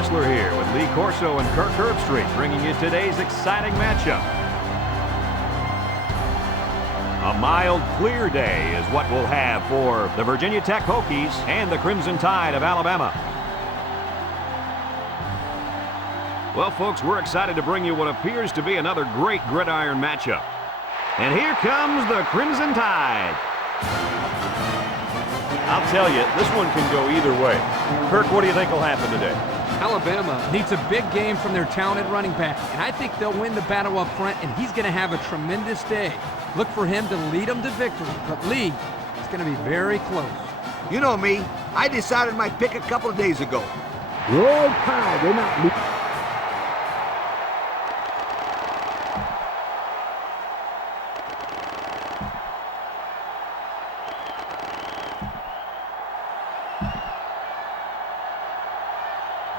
Nessler here with Lee Corso and Kirk Herbstreit bringing you today's exciting matchup. A mild, clear day is what we'll have for the Virginia Tech Hokies and the Crimson Tide of Alabama. Well, folks, we're excited to bring you what appears to be another great gridiron matchup. And here comes the Crimson Tide. I'll tell you, this one can go either way. Kirk, what do you think will happen today? Alabama needs a big game from their talented running back, and I think they'll win the battle up front, and he's going to have a tremendous day. Look for him to lead them to victory, but Lee, it's going to be very close. You know me, I decided my pick a couple of days ago. Roll Tide, they're not...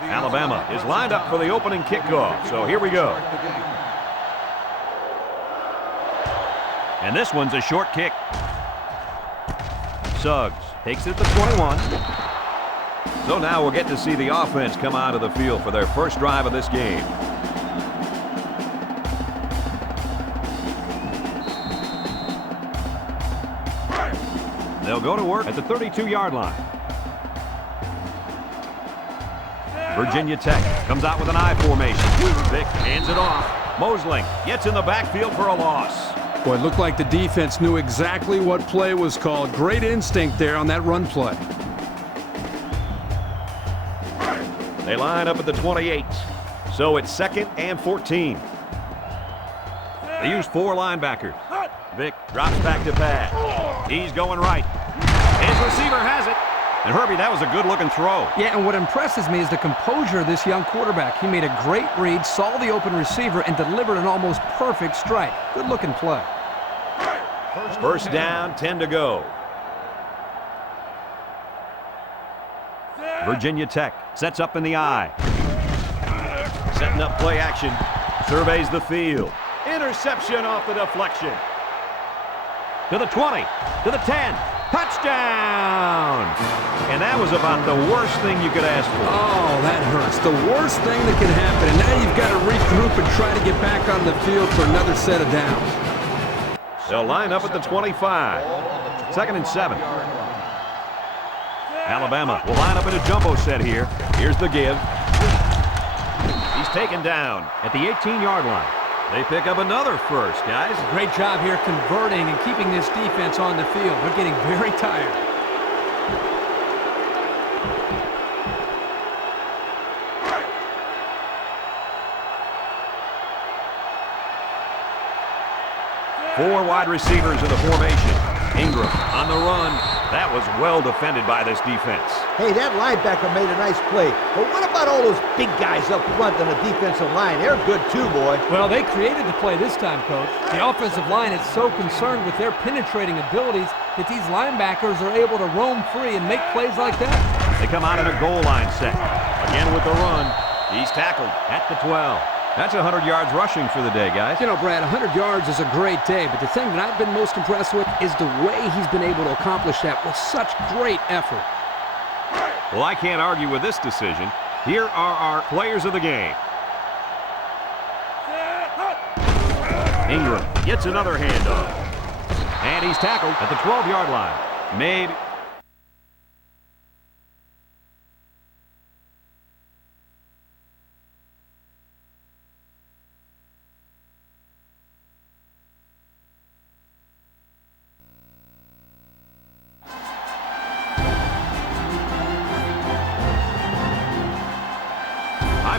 Alabama is lined up for the opening kickoff, so here we go. And this one's a short kick. Suggs takes it to 21. So now we'll get to see the offense come out of the field for their first drive of this game. They'll go to work at the 32-yard line. Virginia Tech comes out with an I formation. Vick hands it off. Mosling gets in the backfield for a loss. Boy, it looked like the defense knew exactly what play was called. Great instinct there on that run play. They line up at the 28. So it's 2nd and 14. They use 4 linebackers. Vick drops back to pass. He's going right. His receiver has it. And Herbie, that was a good-looking throw. Yeah, and what impresses me is the composure of this young quarterback. He made a great read, saw the open receiver, and delivered an almost perfect strike. Good-looking play. First down, 10 to go. Virginia Tech sets up in the I. Setting up play action. Surveys the field. Interception off the deflection. To the 20, to the 10. Touchdown! And that was about the worst thing you could ask for. Oh, that hurts. The worst thing that can happen. And now you've got to regroup and try to get back on the field for another set of downs. They'll line up at the 25. 2nd and 7. Alabama will line up in a jumbo set here. Here's the give. He's taken down at the 18-yard line. They pick up another first, guys. Great job here converting and keeping this defense on the field. They're getting very tired. Four wide receivers in the formation. Ingram on the run. That was well defended by this defense. Hey, that linebacker made a nice play. But what about all those big guys up front on the defensive line? They're good too, boy. Well, they created the play this time, Coach. The offensive line is so concerned with their penetrating abilities that these linebackers are able to roam free and make plays like that. They come out in a goal line set. Again with the run. He's tackled at the 12. That's 100 yards rushing for the day, guys. You know, Brad, 100 yards is a great day, but the thing that I've been most impressed with is the way he's been able to accomplish that with such great effort. Well, I can't argue with this decision. Here are our players of the game. Ingram gets another handoff. And he's tackled at the 12-yard line. Maybe.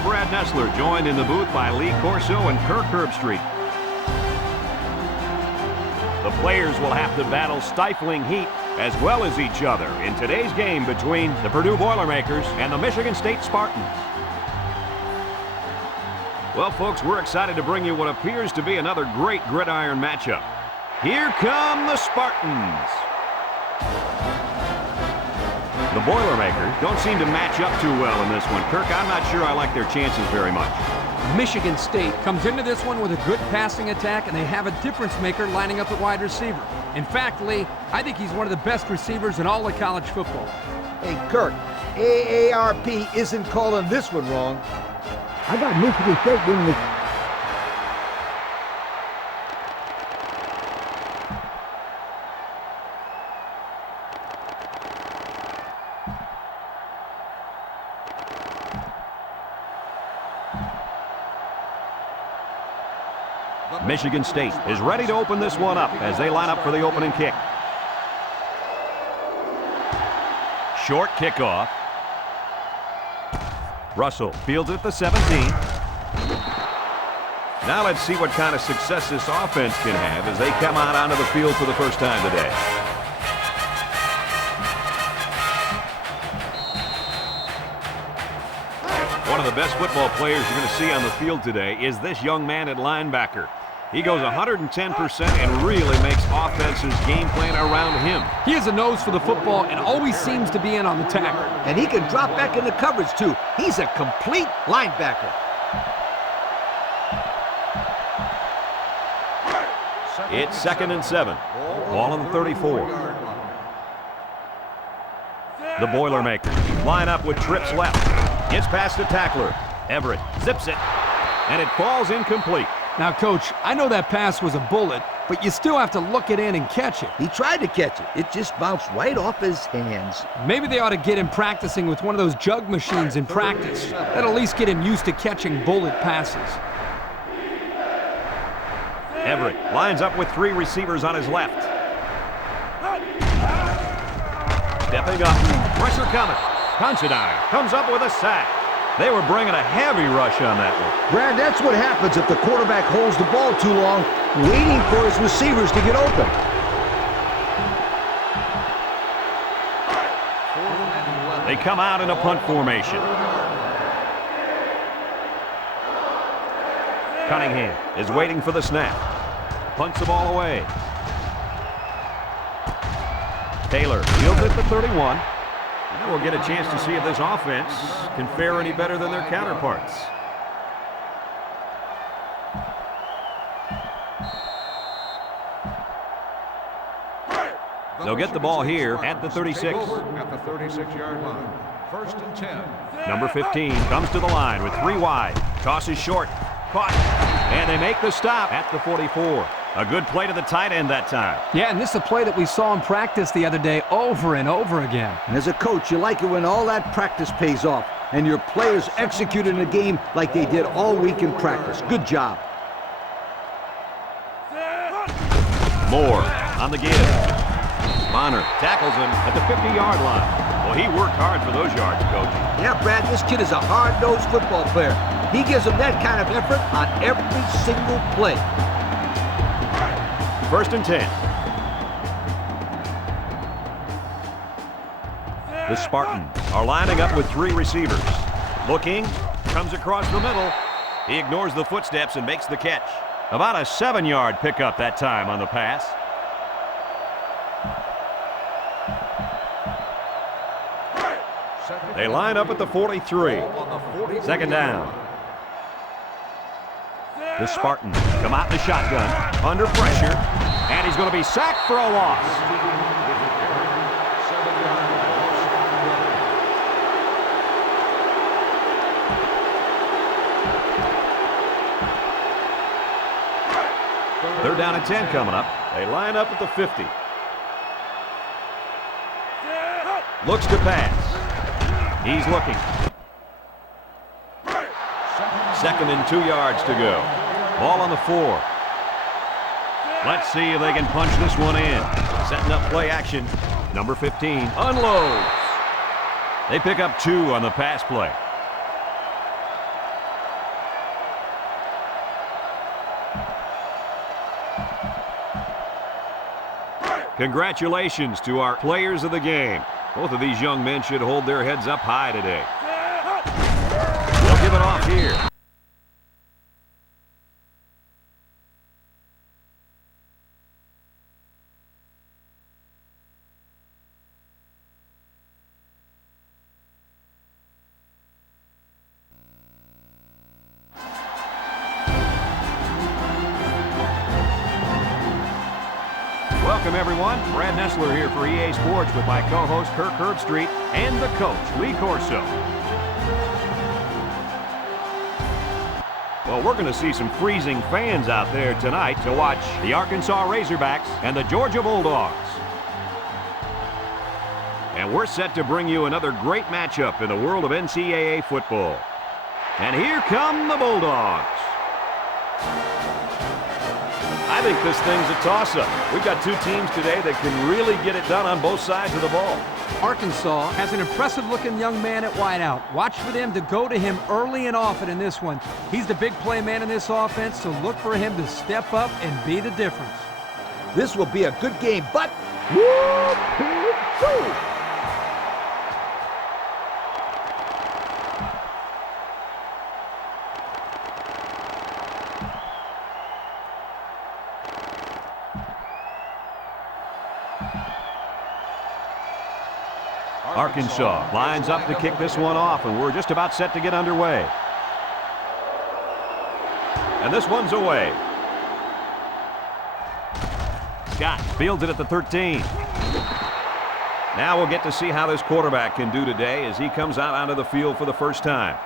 Brad Nessler, joined in the booth by Lee Corso and Kirk Herbstreit. The players will have to battle stifling heat as well as each other in today's game between the Purdue Boilermakers and the Michigan State Spartans. Well, folks, we're excited to bring you what appears to be another great gridiron matchup. Here come the Spartans. The Boilermakers don't seem to match up too well in this one. Kirk, I'm not sure I like their chances very much. Michigan State comes into this one with a good passing attack, and they have a difference maker lining up at wide receiver. In fact, Lee, I think he's one of the best receivers in all of college football. Hey, Kirk, AARP isn't calling this one wrong. I got Michigan State winning this. Michigan State is ready to open this one up as they line up for the opening kick. Short kickoff. Russell fields it at the 17. Now let's see what kind of success this offense can have as they come out onto the field for the first time today. One of the best football players you're going to see on the field today is this young man at linebacker. He goes 110% and really makes offenses game plan around him. He has a nose for the football and always seems to be in on the tackle. And he can drop back into coverage, too. He's a complete linebacker. It's 2nd and 7. Ball on the 34. The Boilermakers line up with trips left. Gets past the tackler. Everett zips it, and it falls incomplete. Now, Coach, I know that pass was a bullet, but you still have to look it in and catch it. He tried to catch it. It just bounced right off his hands. Maybe they ought to get him practicing with one of those jug machines in practice. That'll at least get him used to catching bullet passes. Everett lines up with 3 receivers on his left. Stepping up, pressure coming. Considine comes up with a sack. They were bringing a heavy rush on that one. Brad, that's what happens if the quarterback holds the ball too long, waiting for his receivers to get open. They come out in a punt formation. Cunningham is waiting for the snap. Punts the ball away. Taylor fields it at the 31. Now we'll get a chance to see if this offense can fare any better than their counterparts. They'll get the ball here at the 36. At the 36-yard line. 1st and 10. Number 15 comes to the line with 3 wide. Tosses short. Caught. And they make the stop at the 44. A good play to the tight end that time. Yeah, and this is a play that we saw in practice the other day over and over again. And as a coach, you like it when all that practice pays off and your players execute in the game like they did all week in practice. Good job. Moore on the give. Bonner tackles him at the 50-yard line. Well, he worked hard for those yards, Coach. Yeah, Brad, this kid is a hard-nosed football player. He gives them that kind of effort on every single play. 1st and 10. The Spartans are lining up with 3 receivers. Looking, comes across the middle. He ignores the footsteps and makes the catch. About a 7-yard pickup that time on the pass. They line up at the 43. 2nd down. The Spartans come out in the shotgun, under pressure, and he's going to be sacked for a loss. They're down at 10 coming up. They line up at the 50. Looks to pass. He's looking. 2nd and 2 yards to go. Ball on the 4. Let's see if they can punch this one in. Setting up play action. Number 15 unloads. They pick up 2 on the pass play. Congratulations to our players of the game. Both of these young men should hold their heads up high today. They'll give it off here. Welcome, everyone. Brad Nessler here for EA Sports with my co-host Kirk Herbstreit and the coach, Lee Corso. Well, we're going to see some freezing fans out there tonight to watch the Arkansas Razorbacks and the Georgia Bulldogs. And we're set to bring you another great matchup in the world of NCAA football. And here come the Bulldogs. I think this thing's a toss-up. We've got two teams today that can really get it done on both sides of the ball. Arkansas has an impressive-looking young man at wideout. Watch for them to go to him early and often in this one. He's the big play man in this offense, so look for him to step up and be the difference. This will be a good game, but... Arkansas lines up to kick this one off, and we're just about set to get underway. And this one's away. Scott fields it at the 13. Now we'll get to see how this quarterback can do today as he comes out onto the field for the first time.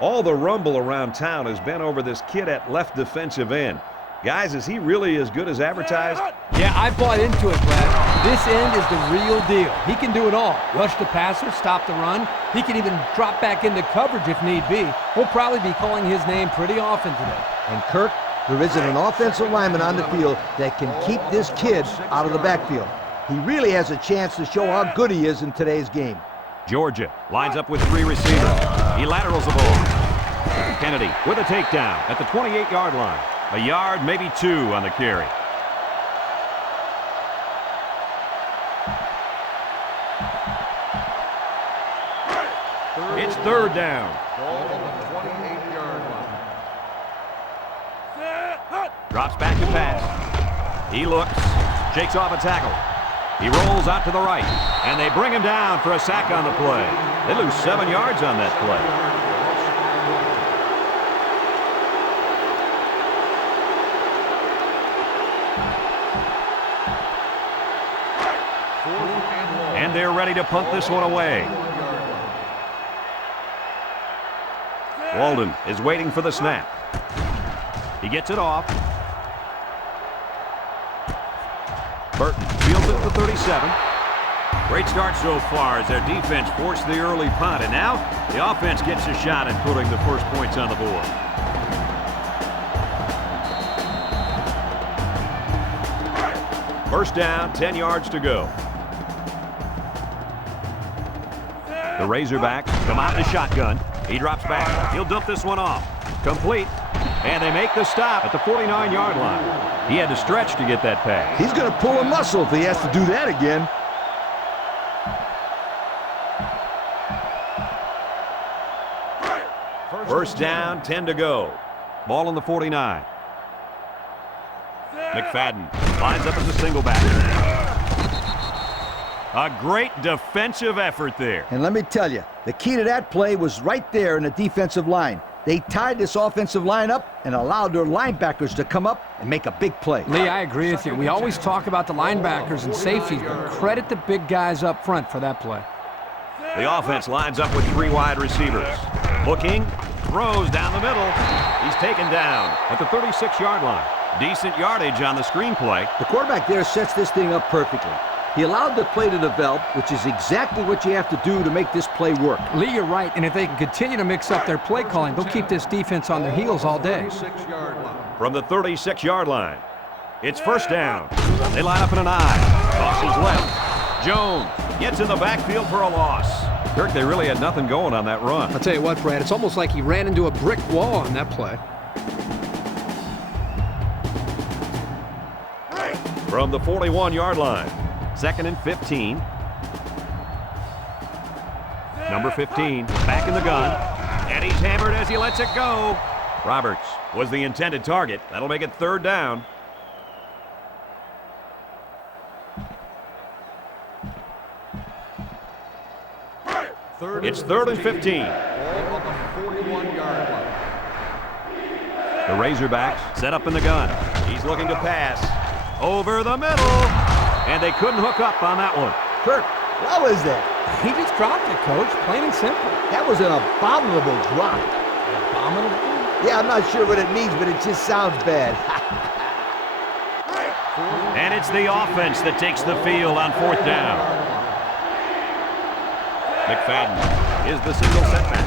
All the rumble around town has been over this kid at left defensive end. Guys, is he really as good as advertised? Yeah, I bought into it, Brad. This end is the real deal. He can do it all. Rush the passer, stop the run. He can even drop back into coverage if need be. We'll probably be calling his name pretty often today. And Kirk, there isn't an offensive lineman on the field that can keep this kid out of the backfield. He really has a chance to show how good he is in today's game. Georgia lines up with three receivers. He laterals the ball. Kennedy with a takedown at the 28-yard line. A yard, maybe two on the carry. It's third down. Ball on the 28-yard line. Drops back to pass. He looks, shakes off a tackle. He rolls out to the right, and they bring him down for a sack on the play. They lose 7 yards on that play. And they're ready to punt this one away. Walden is waiting for the snap. He gets it off. Burton fields it at the 37. Great start so far as their defense forced the early punt, and now the offense gets a shot at putting the first points on the board. First down, 10 yards to go. The Razorbacks come out in the shotgun. He drops back. He'll dump this one off. Complete. And they make the stop at the 49-yard line. He had to stretch to get that pass. He's going to pull a muscle if he has to do that again. First down, 10 to go. Ball on the 49. McFadden lines up as a single back. A great defensive effort there. And let me tell you, the key to that play was right there in the defensive line. They tied this offensive line up and allowed their linebackers to come up and make a big play. Lee, I agree with you. We always talk about the linebackers and safeties, but credit the big guys up front for that play. The offense lines up with three wide receivers. Looking, throws down the middle. He's taken down at the 36-yard line. Decent yardage on the screen play. The quarterback there sets this thing up perfectly. He allowed the play to develop, which is exactly what you have to do to make this play work. Lee, you're right, and if they can continue to mix up their play calling, they'll keep this defense on their heels all day. From the 36-yard line, it's first down. They line up in an I. Tosses left. Jones gets in the backfield for a loss. Kirk, they really had nothing going on that run. I'll tell you what, Brad, it's almost like he ran into a brick wall on that play. From the 41-yard line, second and 15. Number 15, back in the gun. And he's hammered as he lets it go. Roberts was the intended target. That'll make it third down. It's third and 15. Ball on the 41-yard line. The Razorbacks set up in the gun. He's looking to pass. Over the middle. And they couldn't hook up on that one. Kirk, what was that? He just dropped it, Coach. Plain and simple. That was an abominable drop. Abominable? Yeah, I'm not sure what it means, but it just sounds bad. And it's the offense that takes the field on 4th down. McFadden is the single setback.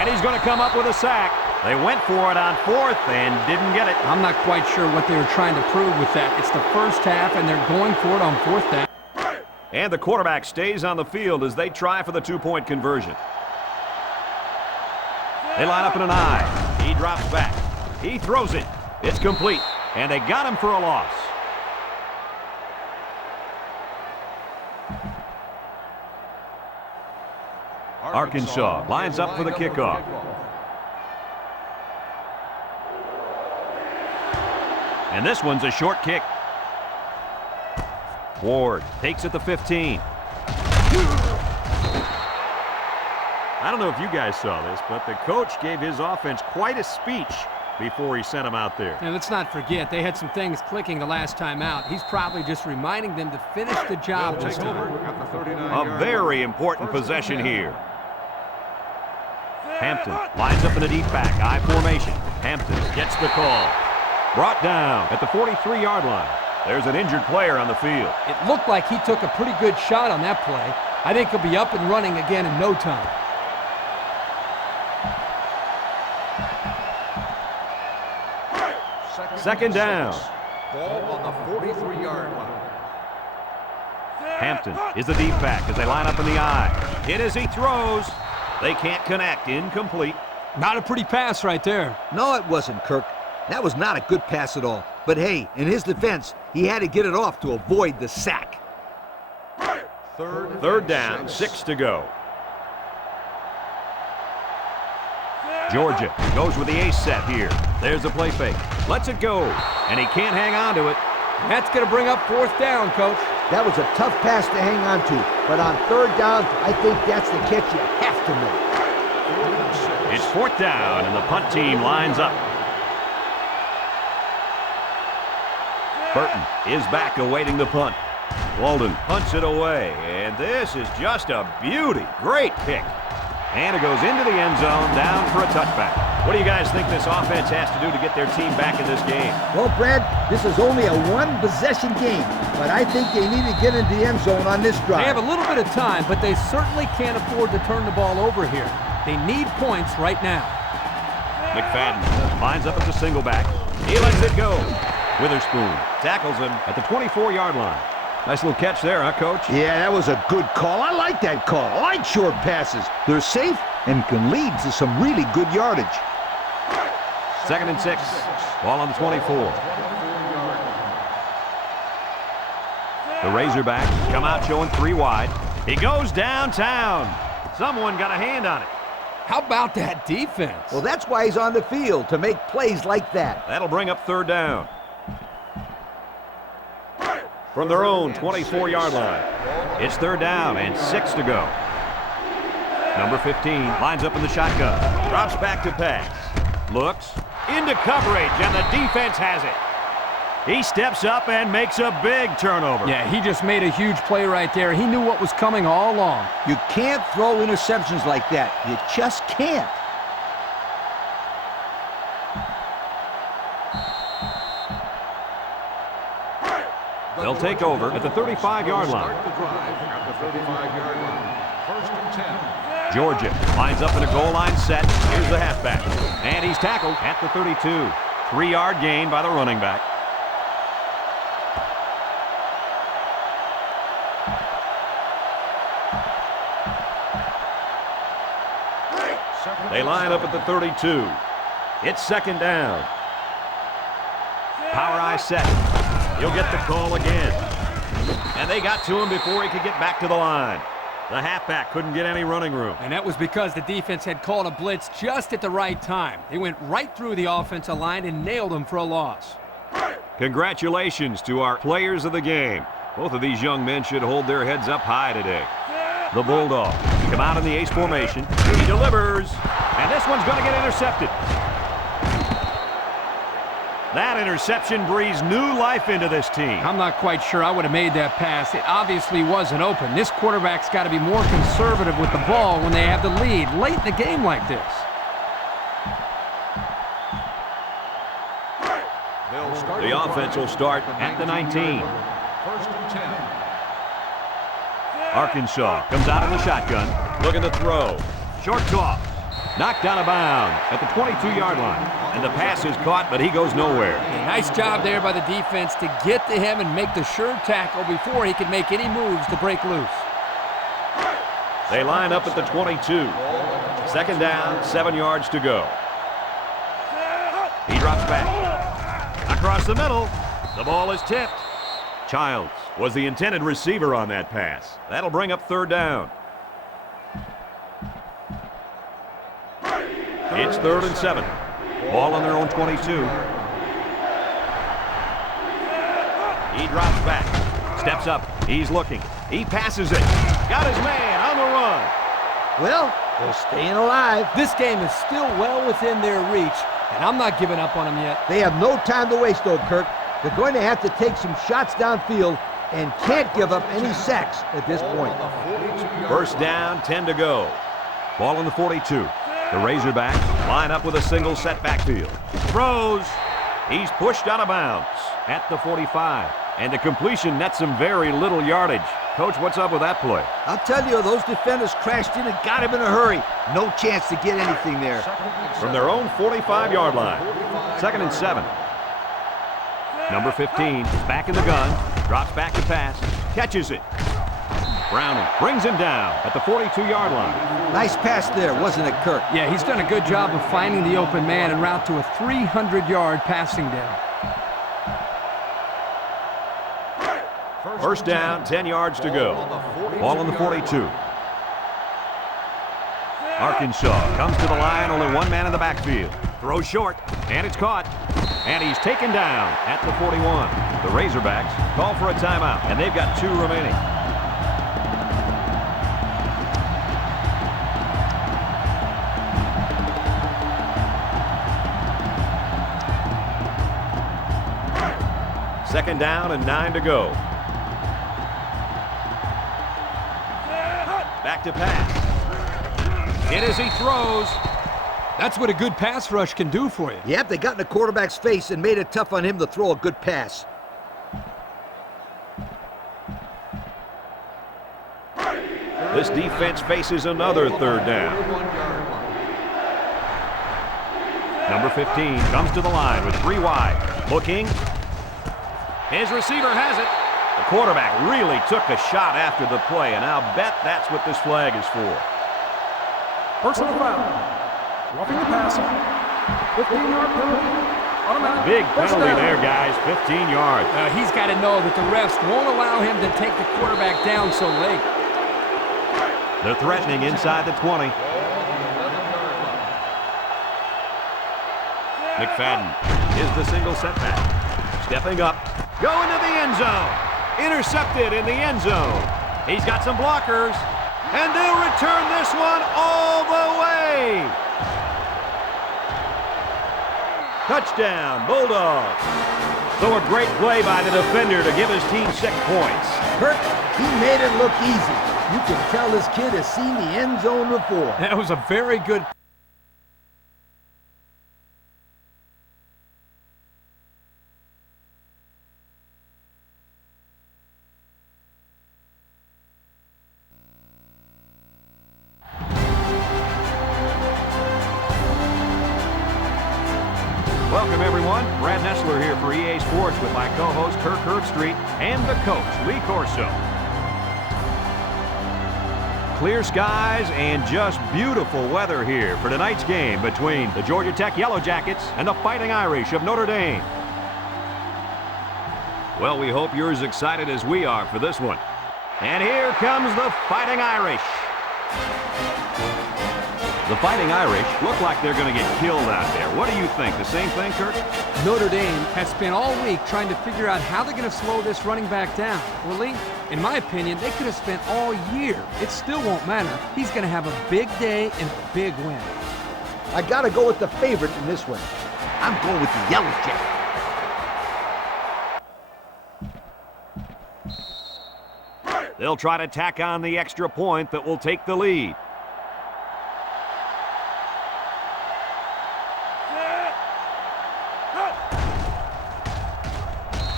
And he's going to come up with a sack. They went for it on 4th and didn't get it. I'm not quite sure what they were trying to prove with that. It's the first half, and they're going for it on 4th down. And the quarterback stays on the field as they try for the 2-point conversion. They line up in an I. He drops back. He throws it. It's complete. And they got him for a loss. Arkansas lines up for the kickoff. And this one's a short kick. Ward takes it to 15. I don't know if you guys saw this, but the coach gave his offense quite a speech before he sent them out there. And let's not forget, they had some things clicking the last time out. He's probably just reminding them to finish the job this time. A very important possession here. Hampton lines up in the deep back, I formation. Hampton gets the call. Brought down at the 43-yard line. There's an injured player on the field. It looked like he took a pretty good shot on that play. I think he'll be up and running again in no time. Second down. Ball on the 43-yard line. Hampton is the deep back as they line up in the I. Hit as he throws. They can't connect. Incomplete. Not a pretty pass right there. No, it wasn't, Kirk. That was not a good pass at all. But hey, in his defense, he had to get it off to avoid the sack. Third down, 6 to go. Georgia goes with the ace set here. There's the play fake. Lets it go, and he can't hang on to it. That's going to bring up 4th down, Coach. That was a tough pass to hang on to. But on 3rd down, I think that's the catch you have to make. It's 4th down, and the punt team lines up. Burton is back awaiting the punt. Walden punts it away, and this is just a beauty. Great pick. And it goes into the end zone, down for a touchback. What do you guys think this offense has to do to get their team back in this game? Well, Brad, this is only a one-possession game, but I think they need to get into the end zone on this drive. They have a little bit of time, but they certainly can't afford to turn the ball over here. They need points right now. McFadden lines up as a single back. He lets it go. Witherspoon tackles him at the 24-yard line. Nice little catch there, huh, Coach? Yeah, that was a good call. I like that call. I like short passes. They're safe and can lead to some really good yardage. 2nd and 6. Ball on the 24. The Razorbacks come out showing 3 wide. He goes downtown. Someone got a hand on it. How about that defense? Well, that's why he's on the field, to make plays like that. That'll bring up 3rd down. From their own 24-yard line. It's 3rd down and 6 to go. Number 15 lines up in the shotgun. Drops back to pass. Looks into coverage, and the defense has it. He steps up and makes a big turnover. Yeah, he just made a huge play right there. He knew what was coming all along. You can't throw interceptions like that. You just can't. They'll take over at the 35-yard line. Start the drive at the 35-yard line. 1st and 10. Georgia lines up in a goal line set. Here's the halfback. And he's tackled at the 32. 3-yard gain by the running back. They line up at the 32. It's 2nd down. Power eye set. He'll get the call again. And they got to him before he could get back to the line. The halfback couldn't get any running room. And that was because the defense had called a blitz just at the right time. They went right through the offensive line and nailed him for a loss. Congratulations to our players of the game. Both of these young men should hold their heads up high today. The Bulldogs come out in the ace formation. He delivers. And this one's going to get intercepted. That interception breathes new life into this team. I'm not quite sure I would have made that pass. It obviously wasn't open. This quarterback's got to be more conservative with the ball when they have the lead late in the game like this. The offense will start at the 19. First and 10. Arkansas comes out in the shotgun, looking to throw. Short toss. Knocked out of bounds at the 22-yard line. And the pass is caught, but he goes nowhere. Nice job there by the defense to get to him and make the sure tackle before he could make any moves to break loose. They line up at the 22. Second down, 7 yards to go. He drops back. Across the middle, the ball is tipped. Childs was the intended receiver on that pass. That'll bring up third down. It's 3rd and 7. Ball on their own 22. He drops back. Steps up. He's looking. He passes it. Got his man on the run. Well, they're staying alive. This game is still well within their reach, and I'm not giving up on them yet. They have no time to waste, though, Kirk. They're going to have to take some shots downfield and can't give up any sacks at this point. First down, 10 to go. Ball on the 42. The Razorbacks line up with a single set backfield. Throws. He's pushed out of bounds at the 45. And the completion nets him very little yardage. Coach, what's up with that play? I'll tell you, those defenders crashed in and got him in a hurry. No chance to get anything there. From their own 45-yard line. 2nd and 7. Number 15 is back in the gun. Drops back to pass. Catches it. Browning brings him down at the 42-yard line. Nice pass there, wasn't it, Kirk? Yeah, he's done a good job of finding the open man en route to a 300-yard passing down. First down, 10 yards to go. Ball on the 42. Arkansas comes to the line, only one man in the backfield. Throws short, and it's caught. And he's taken down at the 41. The Razorbacks call for a timeout, and they've got 2 remaining. Second down and 9 to go. Back to pass. It is, he throws. That's what a good pass rush can do for you. Yep, they got in the quarterback's face and made it tough on him to throw a good pass. This defense faces another third down. Number 15 comes to the line with 3 wide. Looking. His receiver has it. The quarterback really took a shot after the play, and I'll bet that's what this flag is for. Personal foul. Roughing the passer. 15-yard penalty. Automatic. Big penalty there, guys. 15 yards. He's got to know that the refs won't allow him to take the quarterback down so late. They're threatening inside the 20. McFadden is the single setback. Stepping up. Going to the end zone. Intercepted in the end zone. He's got some blockers. And they'll return this one all the way. Touchdown, Bulldogs. So a great play by the defender to give his team 6 points. Kirk, he made it look easy. You can tell this kid has seen the end zone before. That was a very good. Welcome, everyone. Brad Nessler here for EA Sports with my co-host Kirk Herbstreit and the coach, Lee Corso. Clear skies and just beautiful weather here for tonight's game between the Georgia Tech Yellow Jackets and the Fighting Irish of Notre Dame. Well, we hope you're as excited as we are for this one. And here comes the Fighting Irish. The Fighting Irish look like they're going to get killed out there. What do you think? The same thing, Kirk? Notre Dame has spent all week trying to figure out how they're going to slow this running back down. Well, Lee, in my opinion, they could have spent all year. It still won't matter. He's going to have a big day and a big win. I got to go with the favorite in this one. I'm going with the Yellow Jackets. They'll try to tack on the extra point that will take the lead.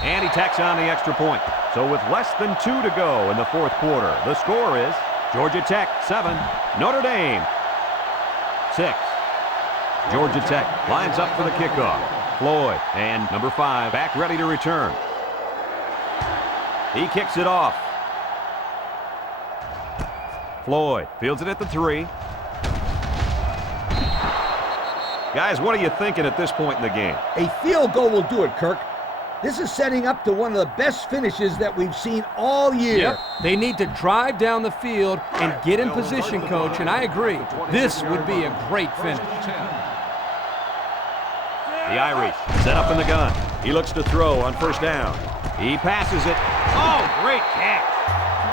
And he tacks on the extra point. So with less than 2 to go in the fourth quarter, the score is Georgia Tech 7, Notre Dame 6. Georgia Tech lines up for the kickoff. Floyd and number 5 back ready to return. He kicks it off. Floyd fields it at the 3. Guys, what are you thinking at this point in the game? A field goal will do it, Kirk. This is setting up to one of the best finishes that we've seen all year. Yep. They need to drive down the field and get in position, Coach, and I agree. This would be a great finish. The Irish set up in the gun. He looks to throw on first down. He passes it. Oh, great catch.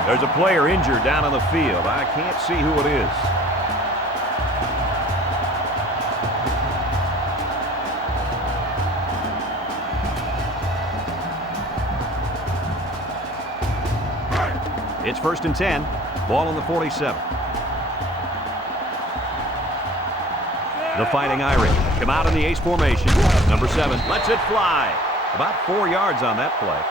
There's a player injured down on the field. I can't see who it is. It's first and 10. Ball on the 47. The Fighting Irish come out in the ace formation. Number 7 lets it fly. About 4 yards on that play.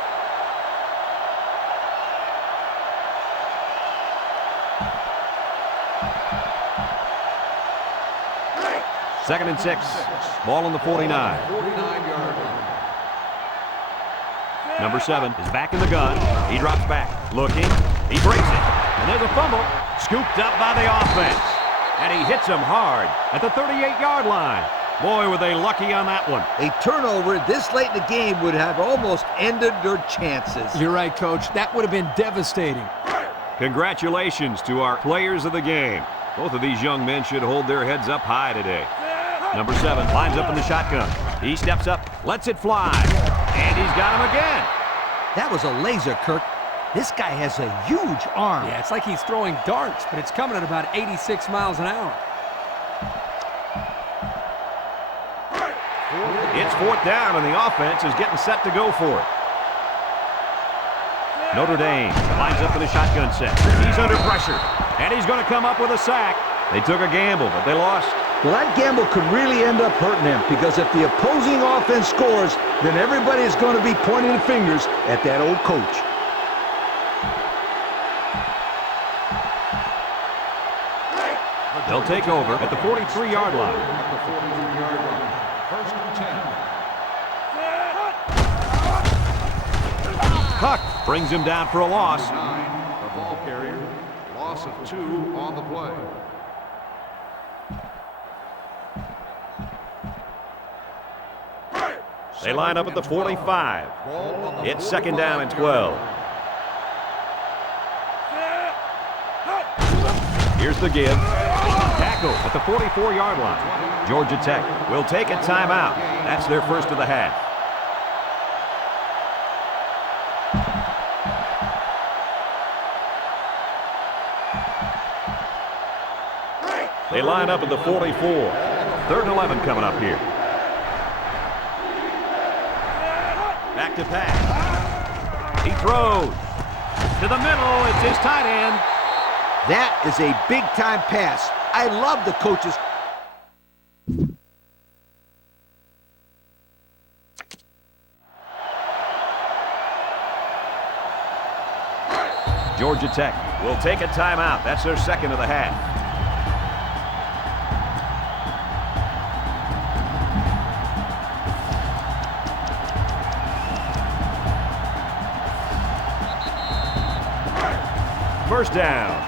Second and 6. Ball on the 49. 49-yard line. Number 7 is back in the gun. He drops back. Looking. He breaks it. And there's a fumble. Scooped up by the offense. And he hits him hard at the 38-yard line. Boy, were they lucky on that one. A turnover this late in the game would have almost ended their chances. You're right, Coach. That would have been devastating. Congratulations to our players of the game. Both of these young men should hold their heads up high today. Number 7 lines up in the shotgun. He steps up, lets it fly, and he's got him again. That was a laser, Kirk. This guy has a huge arm. Yeah, it's like he's throwing darts, but it's coming at about 86 miles an hour. It's fourth down, and the offense is getting set to go for it. Notre Dame lines up in a shotgun set. He's under pressure, and he's going to come up with a sack. They took a gamble, but they lost. Well, that gamble could really end up hurting them, because if the opposing offense scores, then everybody is going to be pointing the fingers at that old coach. They'll take over at the 43-yard line. At the 43-yard line. First and 10. Huck brings him down for a loss. 9, the ball carrier. Loss of 2 on the play. They line up at the 45. It's second down and 12. Here's the give. Tackle at the 44-yard line. Georgia Tech will take a timeout. That's their first of the half. They line up at the 44. Third and 11 coming up here. Back to pass. He throws. To the middle. It's his tight end. That is a big-time pass. I love the coaches. Georgia Tech will take a timeout. That's their second of the half. First down.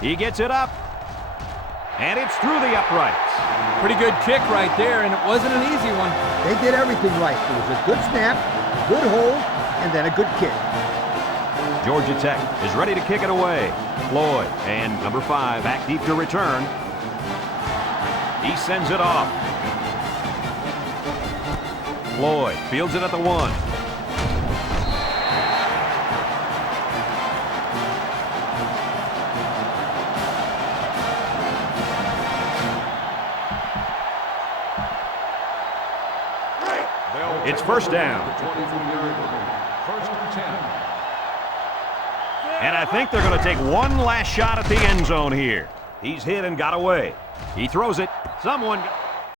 He gets it up, and it's through the uprights. Pretty good kick right there, and it wasn't an easy one. They did everything right. It was a good snap, a good hold, and then a good kick. Georgia Tech is ready to kick it away. Floyd and number 5 back deep to return. He sends it off. Floyd fields it at the 1. It's first down. 24-yard line. First and 10. And I think they're going to take one last shot at the end zone here. He's hit and got away. He throws it. Someone...